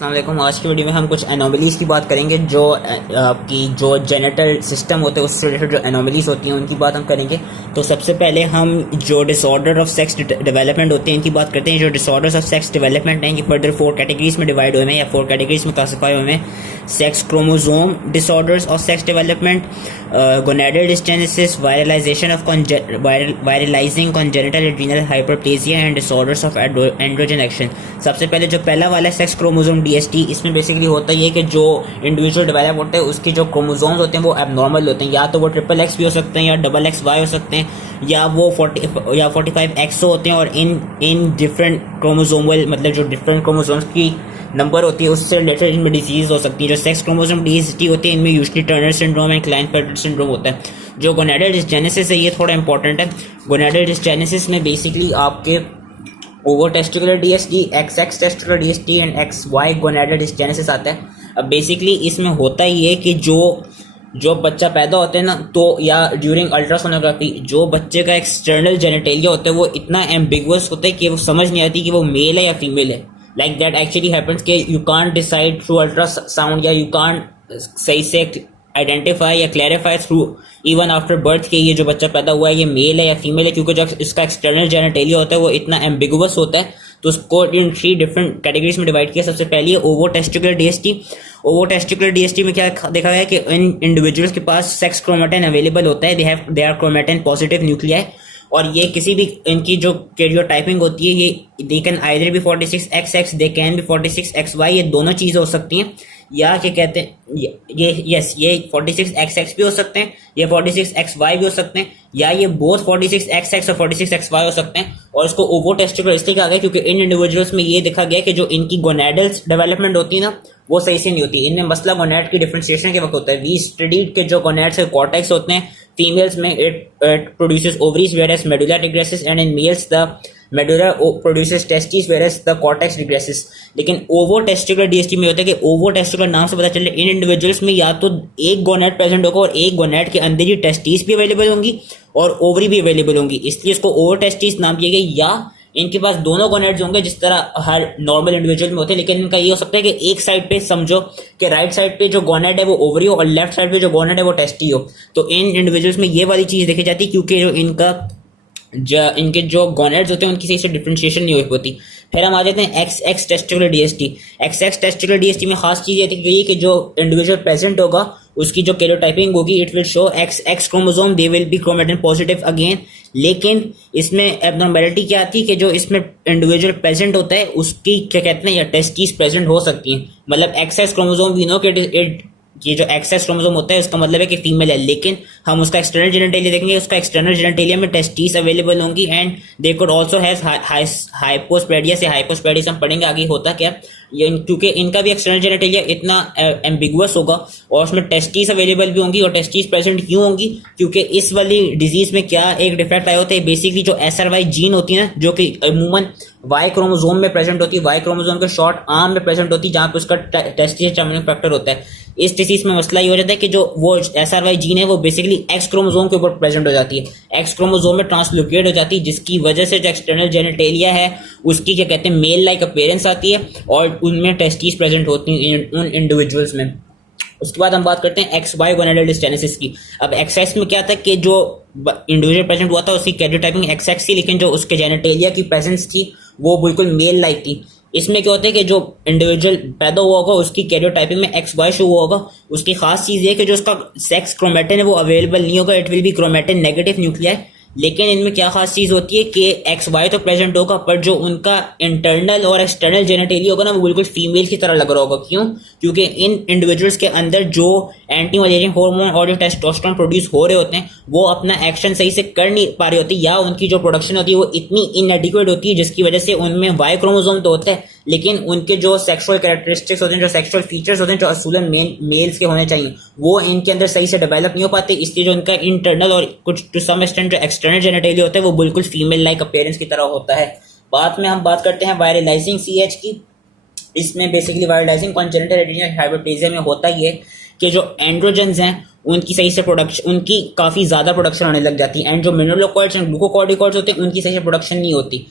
अस्सलाम वालेकुम। आज की वीडियो में हम कुछ एनोमलीज की बात करेंगे जो आपकी जो जेनेटल सिस्टम होते हैं उससे रिलेटेड जो एनोमलीज होती हैं उनकी बात हम करेंगे। तो सबसे पहले हम जो डिसऑर्डर ऑफ सेक्स डेवलपमेंट होते हैं इनकी बात करते हैं। जो डिसऑर्डर्स ऑफ सेक्स डेवलपमेंट हैं ये फर्दर 4 कैटेगरीज में डिवाइड हुए हैं या 4 कैटेगरीज में क्लासीफाई हुए हैं। Sex chromosome disorders of sex development, gonadal dysgenesis, virilization of virilizing congenital adrenal hyperplasia and disorders of androgen action. सबसे पहले जो पहला वाला सेक्स क्रोमोसोम DST, इसमें बेसिकली होता है कि जो इंडिविजुअल डेवलप होते हैं उसके जो क्रोमोसोम्स होते हैं वो एबनॉर्मल होते हैं। या तो वो XXX भी हो सकते हैं या XXY हो सकते हैं या वो 45X होते हैं। और इन डिफरेंट क्रोमोसोमल मतलब जो डिफरेंट क्रोमोसोम्स की नंबर होती है उससे रिलेटेड इनमें डिजीज हो सकती है। जो सेक्स क्रोमोसोम DST होती है इनमें usually Turner syndrome and client-Perot syndrome होता है। जो गोनेडल डिस्जेनेसिस है ये थोड़ा इंपॉर्टेंट है। गोनेडल डिस्जेनेसिस में बेसिकली आपके over testicular DST, XX testicular DST and XY gonadal डिस्जेनेसिस आता है। अब बेसिकली इसमें होता ही है कि जो बच्चा पैदा होता है ना तो या ड्यूरिंग अल्ट्रासोनोग्राफी जो बच्चे का एक्सटर्नल जेनेटेलिया होता है वो इतना एम्बिगुअस होता है कि वो समझ नहीं आती कि वो मेल है या फीमेल है। लाइक दैट एक्चुअली हैपेंस कि you can't decide through ultrasound या यू कांट सही से आइडेंटिफाई या clarify through even after birth के ये जो बच्चा पैदा हुआ है ये मेल है या फीमेल है, क्योंकि जो इसका एक्सटर्नल जेनेटेलिया होता है वो इतना एम्बिगुअस होता है। तो उसको इन 3 डिफरेंट कैटेगरीज में डिवाइड किया। सबसे पहली है ओवो टेस्टिकुलर DST। ओवो टेस्टिकुलर DST में क्या देखा गया है कि इन इंडिविजुअल्स के पास सेक्स क्रोमेटिन अवेलेबल होता है। They are chromatin positive nuclei और ये किसी भी इनकी जो कैरियोटाइपिंग होती है ये they can either be 46XX, they can be 46XY, ये दोनों चीजें हो सकती हैं। या क्या कहते हैं ये 46XX भी हो सकते हैं, ये 46XY भी हो सकते हैं, या ये बोथ 46XX और 46XY हो सकते हैं। और इसको ओवो टेस्टिकुलर इसलिए कहा गया क्योंकि इन इंडिविजुअल्स में ये देखा गया कि जो इनकी गोनेडल्स डेवलपमेंट होती है ना वो सही से नहीं होती। इनमें मसला गोनेड की डिफरेंशिएशन के वक्त होता है। वी स्टडीड के जो गोनेड्स के कॉर्टेक्स होते हैं फीमेल्स में it produces ovaries whereas medulla regresses and in males the medulla produces testes whereas the cortex regresses। लेकिन ओवो टेस्टिकुलर DST में होता है कि ओवो टेस्टिकुलर नाम से पता चले इन इंडिविजुअल्स में या तो एक गोनेड प्रेजेंट होगा और एक गोनेड के अंदर ही टेस्टिस भी अवेलेबल होंगी और ओवरी भी अवेलेबल होंगी, इसलिए इसको ओवो टेस्टिस नाम दिया गया। या इनके पास दोनों गोनेड्स होंगे जिस तरह हर नॉर्मल इंडिविजुअल में होते हैं, लेकिन इनका ये हो सकता है कि एक साइड पे समझो कि राइट साइड पे जो गोनेड है वो ओवरी हो और लेफ्ट साइड पे जो गोनेड है वो टेस्टी हो। तो इन इंडिविजुअल्स में ये वाली चीज देखी जाती है क्योंकि इनके जो गोनेड्स होते हैं उनकी सही से डिफरेंशिएशन नहीं हो पाती। फिर हम आ जाते हैं XX testicular DST। XX testicular DST में खास चीज ये थी कि जो इंडिविजुअल प्रेजेंट होगा उसकी जो कैरियोटाइपिंग होगी it will show XX chromosome, they will be chromatin positive again. लेकिन इसमें एबनॉर्मेलिटी क्या आती है कि जो इसमें इंडिविजुअल प्रेजेंट होता है उसकी क्या कहते हैं या टेस्टिस प्रेजेंट हो सकती हैं। मतलब XX क्रोमोसोम वी नो कि ये जो XX क्रोमोसोम होता है उसका मतलब है कि फीमेल है, लेकिन हम उसका एक्सटर्नल जेनेटेलिया देखेंगे उसका एक्सटर्नल जेनेटेलिया में टेस्टिस अवेलेबल होंगी and they could also have hypospadia से हाइपोस्पेडिस हम पढ़ेंगे आगे होता क्या ये, क्योंकि इनका भी एक्सटर्नल जेनेटेलिया इतना एम्बिगुअस होगा और उसमें टेस्टिस अवेलेबल भी होंगी। और टेस्टिस प्रेजेंट क्यों होंगी क्योंकि इस वाली डिजीज में क्या एक डिफेक्ट आया होता है, बेसिकली जो SRY जीन होती है ना जो कि अमूमन Y क्रोमोसोम में प्रेजेंट होती है, Y क्रोमोसोम के शॉर्ट आर्म में प्रेजेंट होती है जहां पे उसका टेस्टिस टर्मिनेटिंग फैक्टर होता है। इस डिसीज में मसला ये हो जाता है कि जो वो SRY जीन है वो बेसिकली X क्रोमोसोम के ऊपर प्रेजेंट हो जाती है, X क्रोमोसोम में ट्रांसलोकेट हो जाती है जिसकी वजह से जो एक्सटर्नल जेनेटेलिया है उसकी क्या कहते हैं मेल लाइक अपीयरेंस आती है और उनमें टेस्टिस प्रेजेंट होती हैं उन इंडिविजुअल्स में। उसके बाद हम बात करते हैं XY गोनेडल डिस्जेनेसिस की। अब XX में क्या था कि जो इंडिविजुअल प्रेजेंट हुआ था उसकी कैरियोटाइपिंग XX थी, लेकिन जो उसके जेनेटेलिया की प्रेजेंस थी वो बिल्कुल मेल लाइक थी। इसमें क्या होता है कि जो इंडिविजुअल पैदा हुआ होगा उसकी कैरियोटाइपिंग में XY शो हुआ होगा। उसकी खास चीज ये कि जो उसका सेक्स क्रोमेटिन है वो अवेलेबल नहीं होगा, it will be chromatin negative nuclei. लेकिन इनमें क्या खास चीज होती है कि XY तो प्रेजेंट होगा पर जो उनका इंटरनल और एक्सटर्नल जेनेटेलिया होगा ना वो बिल्कुल फीमेल की तरह लग रहा होगा। क्यों? क्योंकि इन इंडिविजुअल्स के अंदर जो एंटी मलेरियन हार्मोन और जो टेस्टोस्टेरोन प्रोड्यूस हो रहे होते हैं वो अपना एक्शन सही से कर नहीं पा रही होती, या उनकी जो प्रोडक्शन होती है वो इतनी इनएडिक्वेट होती है जिसकी वजह से उनमें Y क्रोमोसोम तो होता है लेकिन उनके जो सेक्सुअल कैरेक्टरिस्टिक्स होते हैं, जो सेक्सुअल फीचर्स होते हैं जो असूलन मेल्स के होने चाहिए वो इनके अंदर सही से डेवलप नहीं हो पाते। इसलिए जो उनका इंटरनल और कुछ टू सम एक्सटेंट जो एक्सटर्नल जेनेटेलिया होता है वो बिल्कुल फीमेल लाइक अपीयरेंस की तरह होता है। बाद में हम बात करते हैं वायरलाइजिंग CH की। इसमें बेसिकली वायरलाइजिंग कॉन्जेनिटल एड्रीनल हाइपरप्लेजिया में होता ही है कि जो एंड्रोजन्स हैं उनकी सही से प्रोडक्शन उनकी काफी ज्यादा प्रोडक्शन होने लग जाती है एंड जो मिनरलोकॉइड्स एंड ग्लूकोकॉर्टिकॉइड्स होते हैं उनकी सही से प्रोडक्शन नहीं होती।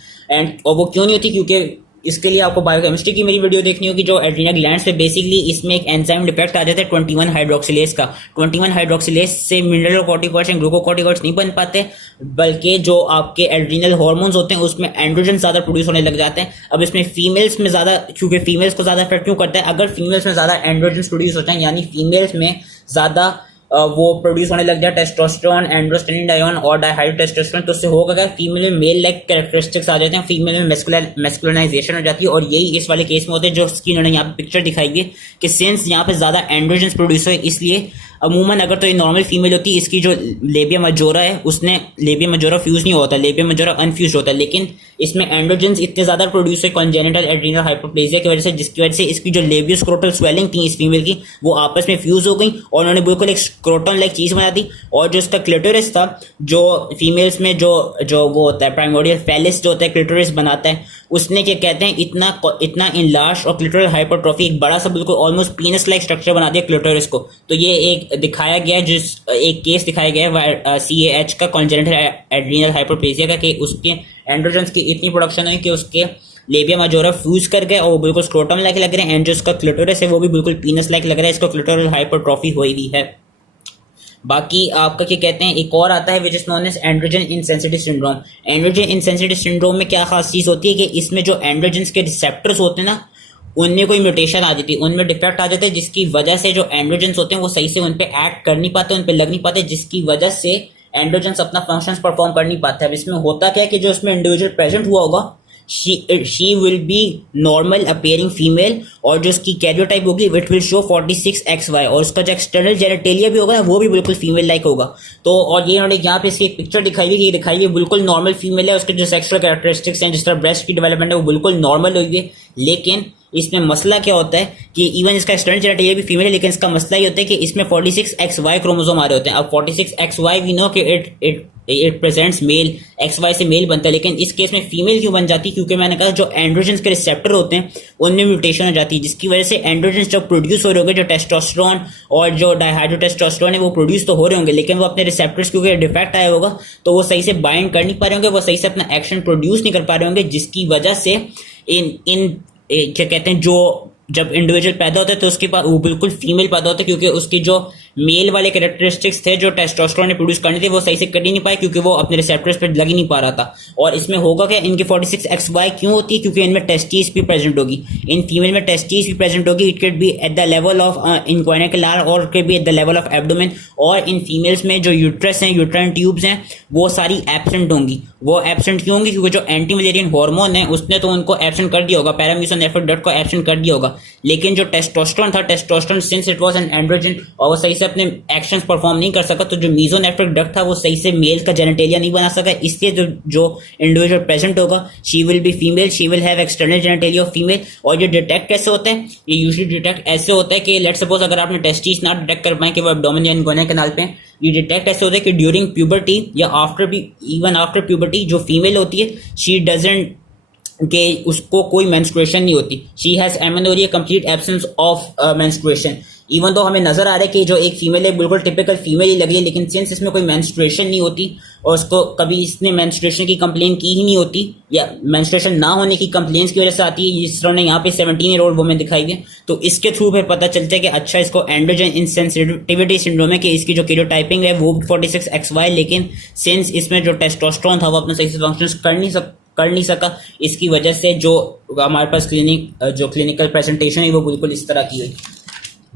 और वो क्यों नहीं होती? क्योंकि इसके लिए आपको बायोकेमिस्ट्री की मेरी वीडियो देखनी होगी। जो एड्रीनल ग्लैंड्स पे बेसिकली इसमें एक एंजाइम डिफेक्ट आ जाता है 21 हाइड्रोक्सिलेज का। 21 हाइड्रोक्सिलेज से मिनरल कॉर्टिकॉइड्स एंड ग्लूकोकॉर्टिकॉइड्स नहीं बन पाते, बल्कि जो आपके एड्रीनल हार्मोन्स होते हैं उसमें एंड्रोजन ज्यादा प्रोड्यूस होने लग जाते हैं। अब इसमें फीमेल्स में ज्यादा, क्योंकि फीमेल्स को ज्यादा इफेक्ट क्यों करता है, अगर फीमेल्स में ज्यादा एंड्रोजन प्रोड्यूस होते हैं यानी फीमेल्स में ज्यादा वो प्रोड्यूस होने लग जाए टेस्टोस्टेरोन, एंड्रोस्टेनिडायोन और डाइहाइड्रोटेस्टोस्टेरोन, तो उससे होगा क्या, फीमेल में मेल लाइक कैरेक्टरिस्टिक्स आ जाते हैं, फीमेल में मैस्कुलिनाइजेशन हो जाती है। और यही इस वाले केस में होते हैं जो इसकी इन्होंने यहाँ पे पिक्चर दिखाई है कि सिंस यहाँ पे ज्यादा एंड्रोजन प्रोड्यूस हो, इसलिए अमूमन अगर तो ये नॉर्मल फीमेल होती है, इसकी जो लेबिया मजोरा है उसने लेबिया मजोरा फ्यूज नहीं होता, लेबिया मजोरा अनफ्यूज होता है, लेकिन इसमें एंड्रोजन्स इतने ज्यादा प्रोड्यूस है कॉन्जेनिटल एड्रीनल हाइपोप्लेजिया की वजह से, जिसकी वजह से इसकी जो लेबियोस्क्रोटल स्वेलिंग थी इस फीमेल की वो आपस में फ्यूज हो गई और उन्होंने बिल्कुल एक स्क्रोटन लाइक चीज बना दी। और जो इसका क्लिटोरिस था, जो फीमेल्स में जो वो होता है प्राइमोर्डियल फेलिस जो होता है क्लिटोरिस बनाता है, उसने क्या कहते हैं इतना इनलार्ज और क्लिटोरल हाइपरट्रॉफी, एक बड़ा सा बिल्कुल ऑलमोस्ट पीनस लाइक स्ट्रक्चर बना दिया क्लिटोरिस को। तो ये एक दिखाया गया है, जिस एक केस दिखाया गया है CAH का, कॉन्जेनिटल एड्रीनल हाइपोप्लेजिया का, कि उसके एंड्रोजन्स की इतनी प्रोडक्शन हुई कि उसके लेबिया मजोरा फ्यूज कर गए और वो बिल्कुल स्क्रोटम लाइक लग रहे हैं, एंड जो उसका क्लिटोरिस है वो भी बिल्कुल पीनस लाइक लग रहा है, इसको क्लिटोरल हाइपरट्रॉफी हुई हुई है। बाकी आपका क्या कहते हैं, एक और आता है which is known as androgen insensitive syndrome. Androgen insensitive syndrome में क्या खास चीज होती है कि इसमें जो एंड्रोजन्स के रिसेप्टर्स होते हैं ना, उनमें कोई म्यूटेशन आ जाती है, उनमें डिफेक्ट आ जाता है, जिसकी वजह से जो एंड्रोजन्स होते हैं वो सही से उन पे एक्ट कर नहीं पाते, उन पे लग नहीं पाते, जिसकी वजह से एंड्रोजन्स अपना फंक्शंस परफॉर्म कर नहीं पाते। अब इसमें होता क्या है कि जो इसमें इंडिविजुअल प्रेजेंट हुआ होगा, she will be normal appearing female, और जो उसकी कैरियोटाइप होगी इट विल शो 46XY, और उसका जो एक्सटर्नल जेनेटेलिया भी होगा ना वो भी बिल्कुल फीमेल लाइक होगा। तो और ये इन्होंने यहाँ पे इसकी एक पिक्चर दिखाई हुई, दिखाई है बिल्कुल नॉर्मल फीमेल है, उसके जो सेक्सुअल कैरेक्टरिस्टिक्स हैं जिस तरह ब्रेस्ट की डेवलपमेंट है वो बिल्कुल नॉर्मल हुई है। लेकिन इसमें मसला क्या होता है कि इवन इसका एक्सटर्नल जेनेटेलिया भी फीमेल है, लेकिन इसका मसला ये होता है कि इसमें 46XY क्रोमोसोम आ रहे होते हैं। अब 46XY वी नो कि इट प्रेजेंट्स मेल, XY से मेल बनता है, लेकिन इस केस में फीमेल क्यों बन जाती है, क्योंकि मैंने कहा जो एंड्रोजन्स के रिसेप्टर होते हैं उनमें म्यूटेशन हो जाती है, जिसकी वजह से एंड्रोजन्स जब प्रोड्यूस हो रहे होंगे, जो टेस्टोस्टेरोन और जो डाइहाइड्रोटेस्टोस्टेरोन है वो प्रोड्यूस तो हो रहे होंगे, लेकिन वो अपने रिसेप्टर्स क्योंकि डिफेक्ट आया होगा तो वो सही से बाइंड कर नहीं पा रहे होंगे, वो सही से अपना एक्शन प्रोड्यूस नहीं कर पा रहे होंगे, जिसकी वजह से क्या कहते हैं, जो जब इंडिविजुअल पैदा होता है तो उसके पास वो बिल्कुल फीमेल पैदा होता है, क्योंकि उसकी जो मेल वाले कैरेक्टरिस्टिक्स थे जो टेस्टोस्टेरोन ने प्रोड्यूस करने थे वो सही से कर ही नहीं पाए, क्योंकि वो अपने रिसेप्टर्स पे लग ही नहीं पा रहा था। और इसमें होगा क्या, इनकी 46XY क्यों होती है, क्योंकि इनमें टेस्टिस भी प्रेजेंट होगी, इन फीमेल में टेस्टिस भी प्रेजेंट होगी, it can be at the level of inguinal और can be at the level of abdomen, और इन फीमेल्स में जो यूट्रस हैं, यूट्राइन ट्यूब्स हैं, वो सारी एब्सेंट होंगी। वो एब्सेंट क्यों होंगी, क्योंकि जो एंटी मलेरियन हार्मोन है उसने तो उनको एब्सेंट कर दिया होगा, पैराम्यूसिनेफ्रिक डक्ट को एब्सेंट कर दिया होगा, लेकिन जो टेस्टोस्टेरोन था, testosterone since it was an androgen और वो सही से अपने एक्शंस परफॉर्म नहीं कर सका, तो जो मीजोनेफ्रिक डक्ट था वो सही से मेल का जेनेटेलिया नहीं बना सका, इसलिए जो इंडिविजुअल प्रेजेंट होगा she will be female, she will have external genitalia of female. और ये डिटेक्ट कैसे होता है, ये यूजुअली डिटेक्ट ऐसे होता है कि लेट सपोज अगर आपने टेस्टिस ना डिटेक्ट कर पाए कि वो एब्डोमेन या इनगुइनल कैनाल पे, ये डिटेक्ट ऐसे होता है कि ड्यूरिंग प्यूबर्टी या आफ्टर भी, इवन आफ्टर प्यूबर्टी जो फीमेल होती है शी डजंट कि उसको कोई मेंस्ट्रुएशन नहीं होती, she has amenorrhea, complete absence of menstruation. Even तो हमें नजर आ रहा है कि जो एक फीमेल है बिल्कुल टिपिकल फीमेल ही लग रही है, लेकिन सिंस इसमें कोई मेंस्ट्रुएशन नहीं होती और उसको कभी इसने मेंस्ट्रुएशन की कंप्लेन की ही नहीं होती, या मेंस्ट्रुएशन ना होने की कंप्लेन्स की वजह से आती है, जिस तरह ने यहाँ पे 17-year-old वुमेन दिखाई है, तो इसके थ्रू फिर पता चलता है कि अच्छा इसको एंड्रोजन इनसेंसिटिविटी सिंड्रोम है, कि इसकी जो कैरियोटाइपिंग है वो 46XY, लेकिन सिंस इसमें जो टेस्टोस्टेरोन था वो अपने सही से फंक्शंस कर नहीं सका, इसकी वजह से जो हमारे पास क्लिनिकल प्रेजेंटेशन है वो बिल्कुल इस तरह की हुई।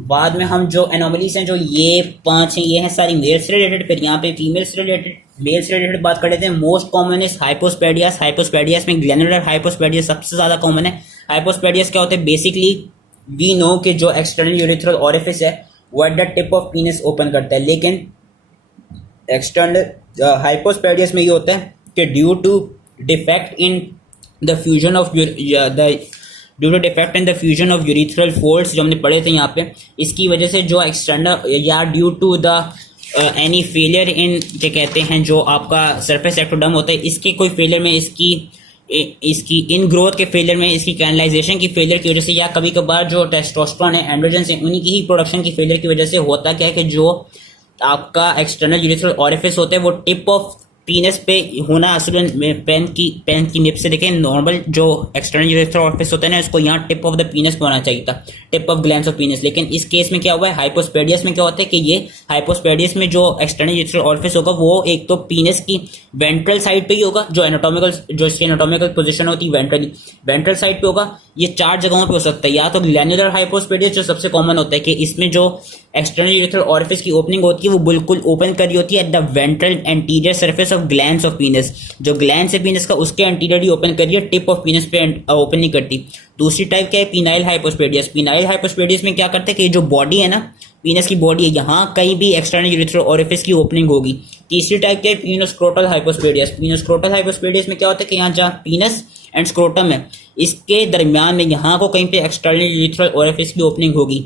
बाद में हम जो एनोमलीज हैं, जो ये 5 हैं, ये हैं सारी मेल से रिलेटेड। फिर यहाँ पे फीमेल से रिलेटेड, मेल से रिलेटेड बात कर लेते हैं। Most common is hypospadias. Hypospadias में ग्लैंडुलर हाइपोस्पेडियास सबसे ज्यादा कॉमन है। हाइपोस्पेडियास क्या होता है, बेसिकली वी नो कि जो एक्सटर्नल यूरिथ्रल ओरिफिस है वो at the tip of पीनस open करता है, लेकिन एक्सटर्नल हाइपोस्पेडियास में ये होता है कि due to defect in the fusion of due to defect in the fusion of urethral folds जो हमने पढ़े थे यहाँ पे, इसकी वजह से जो एक्सटर्नल या due to the any failure in क्या कहते हैं जो आपका सरफेस एक्टोडर्म होता है, इसके कोई फेलियर में इसकी इन ग्रोथ के फेलियर में, इसकी कैनलाइजेशन की फेलियर की वजह से, या कभी कभार जो टेस्टोस्टेरोन है, एंड्रोजन है, उन्हीं की ही प्रोडक्शन की फेलियर की वजह से होता क्या है कि जो आपका एक्सटर्नल यूरिथ्रल ओरिफिस होता है वो टिप ऑफ पीनस पे होना असल में पेन की निप से देखें नॉर्मल जो एक्सटर्नल यूरेथ्रल ऑरिफिस होता है ना, इसको यहाँ टिप ऑफ द पीनस पे होना चाहिए था, टिप ऑफ ग्लैंड्स ऑफ पीनस। लेकिन इस केस में क्या हुआ है, हाइपोस्पेडियस में क्या होता है कि ये हाइपोस्पेडियस में जो एक्सटर्नल यूरेथ्रल ऑरिफिस होगा वो एक तो पीनस की वेंट्रल साइड पे ही होगा, जो इसकी एनाटॉमिकल पोजीशन होती है वेंट्रल साइड पे होगा। ये 4 जगहों पे हो सकता है, या तो ग्लैन्युलर हाइपोस्पेडियस जो सबसे कॉमन होता है कि इसमें जो एक्सटर्नल यूरेथ्रल ऑरिफिस की ओपनिंग होती है वो बिल्कुल ओपन करी होती है at the ventral anterior surface of glands of पीनस, जो ग्लैंड्स है पीनस का उसके एंटीरियर ही ओपन करी है, टिप ऑफ पीनस पे ओपन नहीं करती। दूसरी टाइप क्या है, पीनाइल हाइपोस्पेडियस। पीनाइल हाइपोस्पेडियस में क्या करते हैं कि जो बॉडी है ना, पीनस की बॉडी है, यहाँ कहीं भी एक्सटर्नल यूरेथ्रल ऑरिफिस की ओपनिंग होगी। तीसरी टाइप क्या है, पीनोस्क्रोटल हाइपोस्पेडियस। पीनोस्क्रोटल हाइपोस्पेडियस में क्या होता है कि यहाँ जहाँ पीनस एंड स्क्रोटम है इसके दरमियान में यहाँ को कहीं पे एक्सटर्नल यूरेथ्रल ऑरिफिस की ओपनिंग होगी।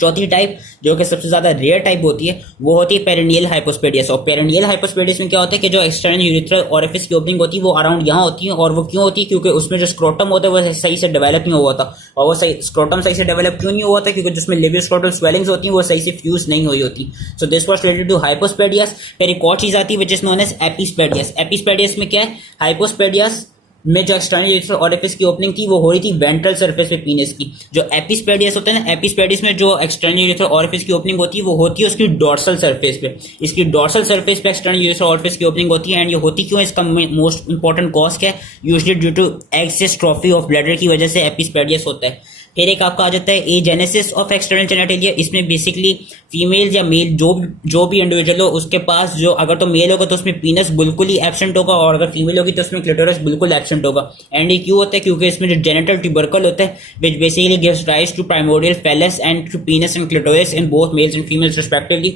चौथी टाइप जो कि सबसे ज्यादा रेयर टाइप होती है वो होती है पेरिनियल हाइपोस्पेडियस। और पेरिनियल हाइपोस्पेडियस में क्या होता है कि जो एक्सटर्नल यूरेथ्रल ऑरिफिस की ओपनिंग होती है वो अराउंड यहाँ होती है। और वो क्यों होती है, क्योंकि उसमें जो स्क्रोटम होता है वो सही से डेवलप नहीं हुआ था। और वो स्क्रोटम सही से डेवलप क्यों नहीं हुआ था, क्योंकि जिसमें लेबियोस्क्रोटल स्वेलिंग्स होती है वो सही से फ्यूज नहीं हुई होती। So this was related to hypospadias. फिर एक और चीज आती है which is known as epispadias. Epispadias में क्या है, हाइपोस्पेडियस में जो एक्सटर्नल यूरेथ्रल ऑरिफिस की ओपनिंग थी वो हो रही थी वेंट्रल सरफेस पे पीनस की। जो एपिस्पेडियस होता है ना, एपिस्पेडियस में जो एक्सटर्नल यूरेथ्रल ऑरिफिस की ओपनिंग होती है वो होती है उसकी डॉर्सल सरफेस पे। इसकी डॉर्सल सरफेस पे एक्सटर्नल यूरेथ्रल ऑरिफिस की ओपनिंग होती है। एंड ये होती क्यों है, इसका मोस्ट इंपॉर्टेंट कॉज क्या है, usually due to exstrophy of bladder की वजह से एपिस्पेडियस होता है। फिर एक आपका आ जाता है एजेनेसिस ऑफ एक्सटर्नल जेनिटलिया। इसमें बेसिकली फीमेल या मेल जो भी इंडिविजुअल हो उसके पास जो, अगर तो मेल होगा तो उसमें पीनस बिल्कुल ही एब्सेंट होगा, और अगर फीमेल होगी तो उसमें क्लिटोरिस बिल्कुल एब्सेंट होगा। एंड ये क्यों होता है, क्योंकि इसमें जो जेनिटल ट्यूबरकल होता है which basically gives rise to primordial phallus and to penis and clitoris in both males and females respectively.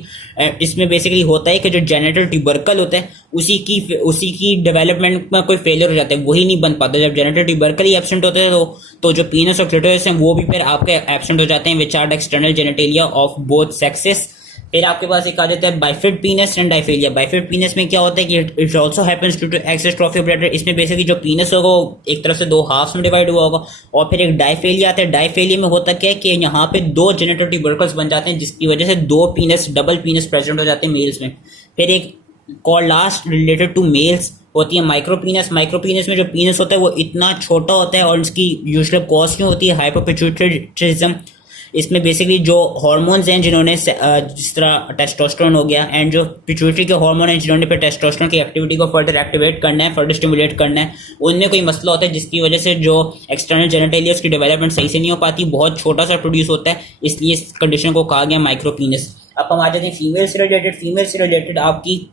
इसमें बेसिकली होता है कि जो जेनिटल ट्यूबरकल होता है उसी की डेवलपमेंट में कोई फेलियर हो जाता है, वही नहीं बन पाता। जब जेनिटल ट्यूबरकल ही एब्सेंट होता है तो जो पीनस और क्लिटोरिस हैं वो भी फिर आपके एब्सेंट हो जाते हैं, which are external genitalia of both sexes. फिर आपके पास एक आ जाता है bifid penis and diphallia. Bifid penis में क्या होता है कि it also happens due to exstrophy of bladder. इसमें बेसिकली जो पीनस होगा वो एक तरफ से 2 हाफ्स में डिवाइड हुआ होगा। और फिर एक डाइफेलिया आता है। डाइफेलिया में होता क्या है कि यहाँ पे 2 जेनिटल ट्यूबरकल्स बन जाते हैं, जिसकी वजह से 2 पीनस, डबल पीनस प्रेजेंट हो जाते हैं मेल्स में। फिर एक call last related to males होती है माइक्रोपीनस। माइक्रोपीनस में जो पीनस होता है वो इतना छोटा होता है, और इसकी यूजुअल कॉज क्यों होती है, हाइपोपिट्यूटरिज्म। इसमें बेसिकली जो हार्मोन्स हैं जिन्होंने जिस तरह टेस्टोस्टेरोन हो गया, एंड जो पिट्यूटरी के हार्मोन हैं जिन्होंने पे टेस्टोस्टेरोन की एक्टिविटी को फर्दर एक्टिवेट करना है, फर्दर स्टिमुलेट करना है, उनमें कोई मसला होता है जिसकी वजह से जो एक्सटर्नल जेनिटेलिया उसकी डेवलपमेंट सही से नहीं हो पाती, बहुत छोटा सा प्रोड्यूस होता है, इसलिए इस कंडीशन को कहा गया माइक्रोपीनस। अब हम आ जाते हैं फीमेल से रिलेटेड। फीमेल से रिलेटेड आपकी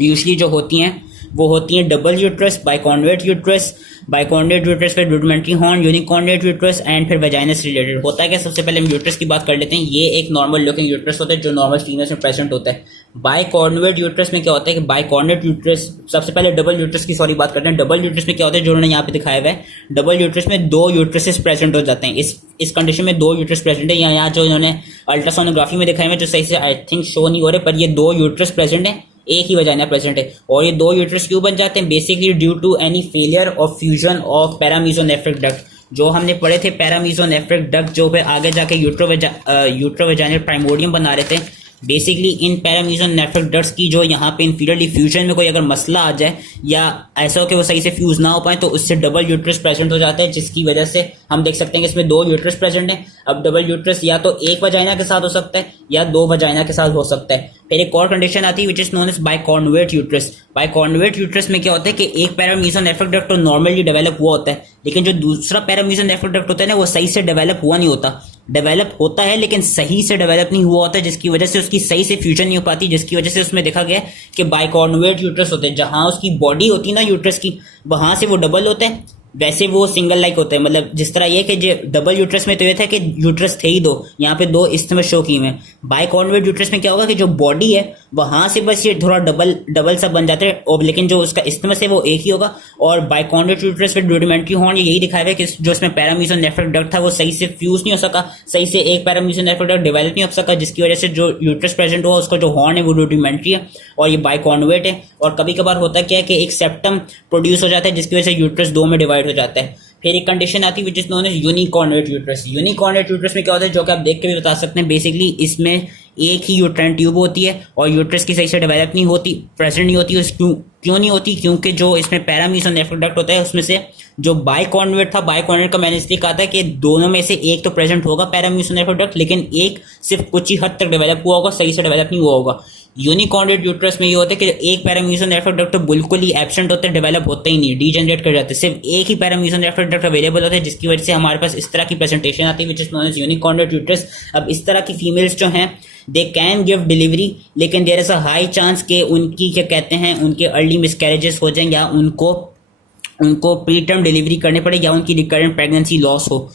यूजली जो होती हैं वो होती हैं double uterus, bicornuate uterus, bicornuate uterus, फिर रुडिमेंट्री हॉर्न, यूनिकॉन्वेट यूट्रस एंड फिर वेजाइनस रिलेटेड। होता है क्या, सबसे पहले हम यूट्रस की बात कर लेते हैं। ये एक नॉर्मल लुकिंग यूट्रस होता है जो नॉर्मल फीमेल्स में प्रेजेंट होता है। बाइकॉन्वेट यूट्रस में क्या होता है कि बाइकॉन्वेट यूट्रस, सबसे पहले डबल यूट्रस की बात करते हैं। डबल यूट्रस में क्या होता है, जो उन्होंने यहाँ पे दिखाया हुआ है, डबल यूट्रस में 2 यूट्रसेस प्रेजेंट हो जाते हैं। इस कंडीशन में 2 यूट्रस प्रेजेंट है। यहाँ जो इन्होंने अल्ट्रासोनोग्राफी में दिखाए हुए जो सही से आई थिंक शो नहीं हो रहे, पर ये 2 यूट्रस प्रेजेंट है, एक ही वजाइना प्रेजेंट है। और ये 2 यूट्रस क्यों बन जाते हैं, basically due to any failure of fusion of paramesonephric duct. जो हमने पढ़े थे पैरामीजोनेफ्रिक डक्ट जो पे आगे जाके यूट्रोवेजाइनल प्राइमोर्डियम बना रहे थे, बेसिकली इन पैरामीजोनेफ्रिक डक्ट्स की जो यहाँ पे इंफीरियर डिफ्यूजन में कोई अगर मसला आ जाए या ऐसा हो कि वो सही से फ्यूज ना हो पाए तो उससे डबल यूट्रस प्रेजेंट हो जाता है, जिसकी वजह से हम देख सकते हैं कि इसमें 2 यूट्रस प्रेजेंट है। अब डबल यूट्रस या तो एक वजाइना के साथ हो सकता है या 2 वजाइना के साथ हो सकता है। फिर एक और कंडीशन आती है which is known as bicornuate uterus. Bicornuate uterus में क्या होता है कि एक पैरामीजोनेफ्रिक डक्ट तो नॉर्मली डेवलप हुआ होता है, लेकिन जो दूसरा पैरामीजोनेफ्रिक डक्ट होता है ना वो सही से डेवलप हुआ नहीं होता। डेवलप होता है लेकिन सही से डेवलप नहीं हुआ होता, जिसकी वजह से उसकी सही से फ्यूजन नहीं हो पाती, जिसकी वजह से उसमें देखा गया कि बाइकॉन्वेट यूट्रस होते हैं। जहां उसकी बॉडी होती है ना यूट्रस की, वहां से वो डबल होता है, वैसे वो सिंगल लाइक होता है। मतलब जिस तरह ये कि डबल यूट्रस में तो ये था कि यूट्रस थे ही 2, यहाँ पे 2 इस्तेमाल शो किए हैं। बाइकॉन्वेट यूट्रस में क्या होगा कि जो बॉडी है वहां से बस ये थोड़ा डबल सा बन जाते हैं, और लेकिन जो उसका इस्तेमाल है वो एक ही होगा। और बाइकॉन्वेट यूट्रस में रुडिमेंट्री हॉर्न यही दिखाया है कि जो इसमें पैरामीजोनेफ्रिक डक्ट था वो सही से फ्यूज नहीं हो सका, सही से एक पैरामीजोनेफ्रिक डक्ट डेवलप नहीं हो सका, जिसकी वजह से जो यूट्रस प्रेजेंट हुआ उसका जो हॉर्न है वो रुडिमेंट्री है और ये बाइकॉन्वेट है। और कभी कभार होता क्या है कि एक सेप्टम प्रोड्यूस हो जाता है, जिसकी वजह से यूट्रस 2 में डिवाइड हो जाता है। फिर एक कंडीशन आती है which is known as unicornuate uterus. Unicornuate uterus में क्या होता है, जो कि आप देख के भी बता सकते हैं, बेसिकली इसमें एक ही यूट्राइन ट्यूब होती है और यूट्रस की सही से डेवलप नहीं होती, प्रेजेंट नहीं होती। क्यों क्यों नहीं होती? क्योंकि जो इसमें पैरामीजोनेफ्रिक डक्ट होता है उसमें से जो बाइकॉन्वेट था, बाइकॉन्वेट का मैंने इसलिए कहा था कि दोनों में से एक तो प्रेजेंट होगा पैरामीजोनेफ्रिक डक्ट, लेकिन एक सिर्फ कुछ ही हद तक डेवलप हुआ होगा, सही से डेवलप नहीं हुआ होगा। यूनिकॉन्ड्रोइड यूट्रस में ये होता है कि एक पैरामीजोनेफ्रिक डक्ट तो बिल्कुल ही एब्सेंट होते हैं, डेवलप होते ही नहीं, डीजनरेट कर जाते हैं। सिर्फ एक ही पैरामीजोनेफ्रिक डक्ट अवेलेबल होता है, जिसकी वजह से हमारे पास इस तरह की प्रेजेंटेशन आती है, which is known as unicondroid uterus. अब इस तरह की फीमेल्स जो हैं दे कैन गिव डिलीवरी, लेकिन there is a high chance कि उनकी क्या कहते हैं उनके अर्ली मिसकैरेजेस हो जाएंगे या उनको प्री टर्म डिलीवरी करने पड़े या उनकी रिकरेंट प्रेगनेंसी लॉस हो।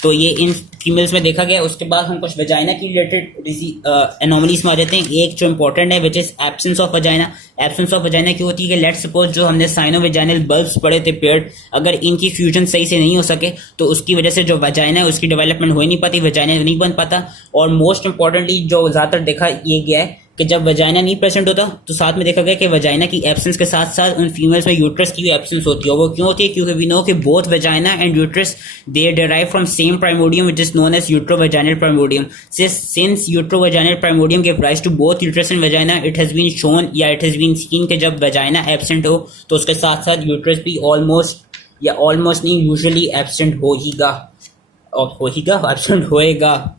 तो ये इन फीमेल्स में देखा गया। उसके बाद हम कुछ वजाइना की रिलेटेड एनोमलीज में आ जाते हैं। एक जो इंपॉर्टेंट है which is absence of vagina. Absence of vagina क्यों होती है कि लेट सपोज जो हमने साइनो वेजाइनल बल्ब्स पढ़े थे पेयर्ड, अगर इनकी फ्यूजन सही से नहीं हो सके तो उसकी वजह से जो वजाइना है उसकी डेवलपमेंट हो ही नहीं पाती, वजाइना नहीं बन पाता। और मोस्ट इंपॉर्टेंटली जो ज़्यादातर देखा ये गया है कि जब वजाइना नहीं प्रेजेंट होता तो साथ में देखा गया कि वजाइना की एब्सेंस के साथ साथ उन फीमेल्स में यूट्रस की भी एब्सेंस होती है। वो क्यों होती है? क्योंकि वी नो कि both vagina and uterus they derive from same primordium which is known as uterovaginal primordium. Since uterovaginal primordium give rise to both uterus and vagina, it has been shown या it has been seen कि जब vagina absent हो तो उसके साथ साथ uterus भी almost नहीं यूजुअली एब्सेंट एब्सेंट होएगा।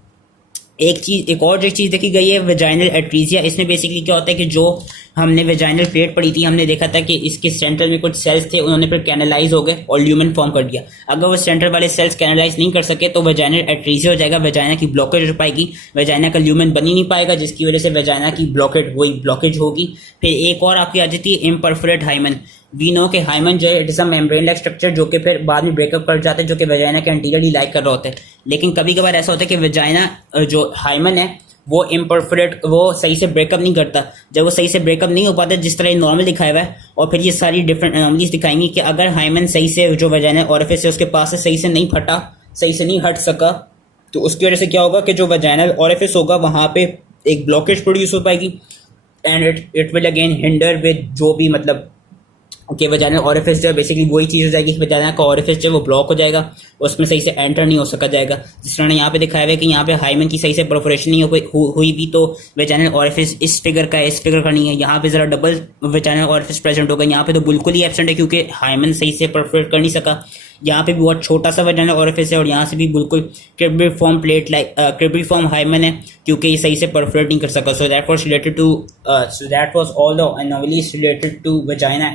एक और चीज देखी गई है वेजाइनल एट्रीजिया। इसमें बेसिकली क्या होता है कि जो हमने वेजाइनल प्लेट पढ़ी थी, हमने देखा था कि इसके सेंटर में कुछ सेल्स थे, उन्होंने फिर कैनलाइज हो गए और ल्यूमेन फॉर्म कर दिया। अगर वो सेंटर वाले सेल्स कैनलाइज नहीं कर सके तो वेजाइनल एट्रीजिया हो जाएगा, वेजाइना की ब्लॉकेज हो पाएगी, वेजाइना का ल्यूमेन बन ही नहीं पाएगा, जिसकी वजह से वेजाइना की ब्लॉकेज होगी। फिर एक और आपकी आ जाती है इम्परफोरेट हाइमन। वी नो के हाइमन जो है it is a membrane like structure जो कि फिर बाद में ब्रेकअप कर जाते हैं, जो कि वेजाइना के एंटीरियरली लाइक कर रहा होता है। लेकिन कभी कभार ऐसा होता है कि वेजाइना जो हाइमन है वो इम्परफोरेट, वो सही से ब्रेकअप नहीं करता। जब वो सही से ब्रेकअप नहीं हो पाता जिस तरह ये नॉर्मल दिखाया हुआ है, और फिर ये सारी डिफरेंट एनोमलीज दिखाएंगी कि अगर हाइमन सही से जो वेजाइना ओरिफिस है उसके पास से सही से नहीं फटा, सही से नहीं हट सका, तो उसकी वजह से क्या होगा कि जो वेजाइनल ओरिफिस होगा वहां पे एक ब्लॉकेज प्रोड्यूस हो पाएगी and it will again hinder with जो भी मतलब ओके वजाइनल ओरिफिस जो है बेसिकली वही चीज़ हो जाएगी कि वजाइना का ओरिफिस जो है वो ब्लॉक हो जाएगा, उसमें सही से एंटर नहीं हो सका जाएगा। जिस तरह यहाँ पे दिखाया हुआ है कि यहाँ पे हाइमन की सही से परफोरेशन नहीं हुई भी तो वजाइनल ओरिफिस इस फिगर का नहीं है। यहाँ पे जरा डबल वजाइनल ओरिफिस प्रेजेंट होगा, यहाँ पे तो बिल्कुल ही एब्सेंट है क्योंकि हाइमन सही से परफोरेट कर नहीं सका। यहाँ पे भी बहुत छोटा सा वजाइनल ओरिफिस है और यहाँ से भी बिल्कुल cribriform plate like cribriform hymen है क्योंकि ये सही से परफोरेट नहीं कर सका। So that was all the anomalies related to vagina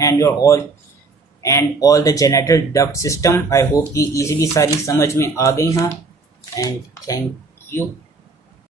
and all the genital duct system. I hope कि इजीली सारी समझ में आ गई हाँ, एंड थैंक यू।